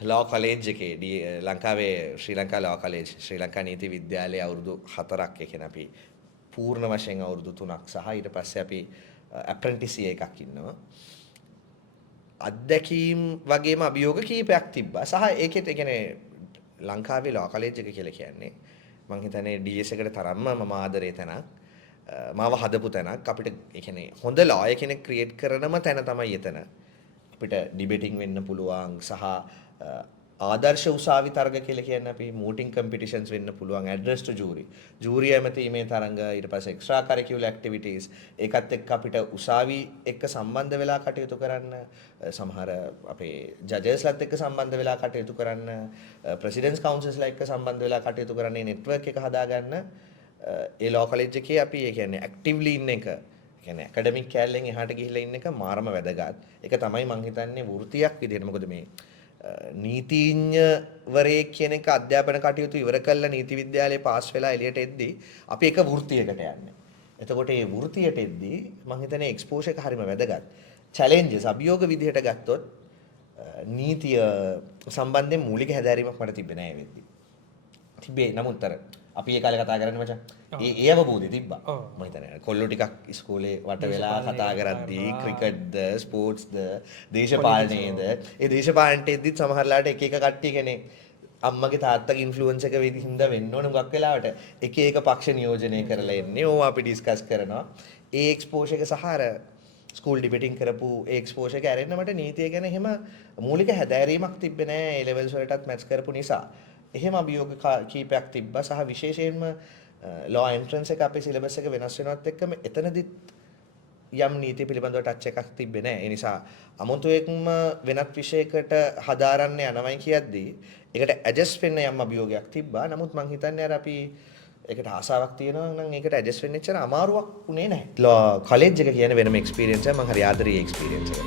ලෝ college එකේදී ලංකාවේ ශ්‍රී ලංකා ලෝ college ශ්‍රී ලංකා නීති විද්‍යාලයේ අවුරුදු 4ක් ඒ කියන්නේ අපි පූර්ණ වශයෙන් අවුරුදු 3ක් සහ ඊට පස්සේ අපි ඇප්‍රෙන්ටිස් එකක් ඉන්නවා. අත්දැකීම් වගේම අභියෝග කීපයක් තිබ්බා. සහ ඒකෙත් ඒ කියන්නේ ලංකාවේ ලෝ කොලෙජ් එක කියලා කියන්නේ මම හිතන්නේ DS එකට තරම්ම මම ආදරේ තැනක්. මාව හදපු තැනක්. අපිට ඒ කියන්නේ හොඳ ලෝයර් කෙනෙක් ක්‍රියේට් කරනම තැන තමයි එතන. අපිට ඩිබේටිං වෙන්න පුළුවන් සහ ආදර්ශ උසාවි තරග කියලා කියන්නේ අපි mooting competitions වෙන්න පුළුවන් address to jury ඇමතීමේ තරඟ ඊට පස්සේ extra curricular activities ඒකත් එක්ක අපිට උසාවි එක්ක සම්බන්ධ වෙලා කටයුතු කරන්න සමහර අපේ ජජස්ලාත් එක්ක සම්බන්ධ වෙලා කටයුතු කරන්න ප්‍රෙසිඩන්ට්ස් කවුන්සිල්ස්ලා එක්ක සම්බන්ධ වෙලා කටයුතු කරන්න මේ network එක හදාගන්න ඒ law college එකේ අපි ඒ කියන්නේ actively ඉන්න එක කියන්නේ ඇකඩමික් කැලෙන් එහාට ගිහිල්ලා ඉන්න එක මාරම වැදගත්. ඒක තමයි මම හිතන්නේ වෘත්තියක් විදිහට. මොකද මේ නීතිඥවරයෙක් කියන එක අධ්‍යාපන කටයුතු ඉවර කළා නීති විද්‍යාලයේ පාස් වෙලා එළියට එද්දී අපි එක වෘත්තියකට යන්නේ. එතකොට මේ වෘත්තියට එද්දී මම හිතන්නේ එක්ස්පෝෂර් එක හරිම වැදගත්. චැලෙන්ජස් අභියෝග විදිහට ගත්තොත් නීතිය සම්බන්ධයෙන් මූලික හැදෑරීමක් මට තිබෙන්නේ නැහැ වෙද්දී. තිබේ නමුත් අපි ඒ කාලේ කතා කරන්නේ මචං. ඒ අවබෝධය තිබ්බා. මම හිතන්නේ කොල්ලෝ ටිකක් ඉස්කෝලේ වට වෙලා කතා කරද්දී ක්‍රිකට්ද ස්පෝර්ට්ස්ද දේශපාලනයේද ඒ දේශපාලනට එද්දිත් සමහරලාට එක එක කට්ටිය කෙනේ අම්මගේ තාත්තගේ ඉන්ෆ්ලුවන්ස් එක වෙදින්ද වෙන්න ඕන මුගක් වෙලාවට එක එක පක්ෂ නියෝජනය කරලා එන්නේ. ඕවා අපි ඩිස්කස් කරනවා. ඒ එක්ස්පෝෂර් එක සහ අර ස්කූල් ඩිබේටිං කරපු ඒ එක්ස්පෝෂර් එක ඇරෙන්න මට නීතිය ගැන එහෙම මූලික හැදෑරීමක් තිබ්බේ නැහැ ඒ ලෙවල්ස් වලටත් මැච් කරපු නිසා. එහෙම අභියෝග කීපයක් තිබ්බා සහ විශේෂයෙන්ම law entrance එක අපේ සිලබස් එක වෙනස් වෙනවත් එක්කම එතනදිත් යම් නීති පිළිබඳව ටච් එකක් තිබ්බේ නැහැ. ඒ නිසා අමුතුවෙන්ම වෙනත් විෂයකට හදාරන්න යනවයි කියද්දී ඒකට ඇඩ්ජස්ට් වෙන්න යම් අභියෝගයක් තිබ්බා. නමුත් මම හිතන්නේ අර අපි ඒකට ආසාවක් තියෙනවා නම් ඒකට ඇඩ්ජස්ට් වෙන්න එච්චර අමාරුවක් උනේ නැහැ. law college එක කියන්නේ වෙනම එක්ස්පීරියන්ස් එකක්. මම හරි ආදරේ එක්ස්පීරියන්ස් එක.